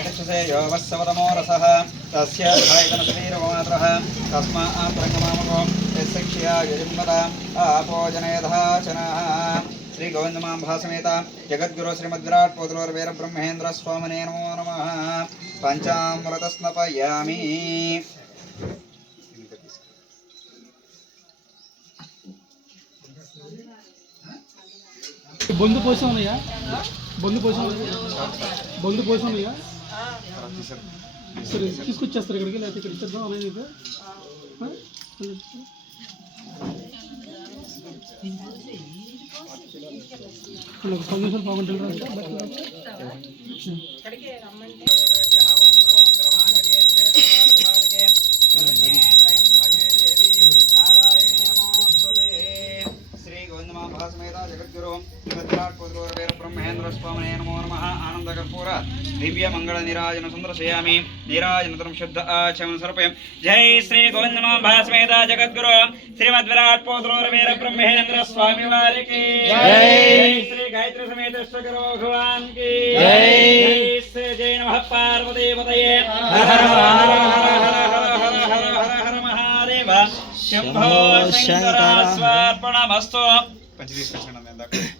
यक्षसे यो वत्सवतमो रसः तस्य धायतनशरीरमात्रः तस्मात् रङ्गमामको यस्यक्षया यजन्मता आपोजनयधाचनः श्री गोविंदमांबा समेत जगद्गुरु श्रीमद्विराट पोतलूर वीर ब्रह्मेन्द्र स्वामिने नमो नमः पंचामृत स्नपयामि बंधु पोषणया సరే తీసుకొచ్చేస్తారు ఇక్కడికి లేకపోతే ఇక్కడ ఇచ్చేద్దాం అనేది పర్మిషన్ బాగుంటుంది जगद्गुरु श्रीमद्विराट पोतलूर वीर ब्रह्मेन्द्र स्वामिने नमो नमः आनंद कर्पूर दिव्य मंगल निराजन सुंदरशयामि निराजनतरं शुद्ध आचमन सर्पयम् जय श्री गोविंदमांबा समेत जगद्गुरु श्रीमद्विराट पोतलूर वीर ब्रह्मेन्द्र स्वामी वारी की जय श्री गायत्री समेत ईश्वर भगवान की जय श्री जय नमः पार्वती पतये हर हर महादेव शंभो शंकर स्वार्पणमस्तु पंचदीश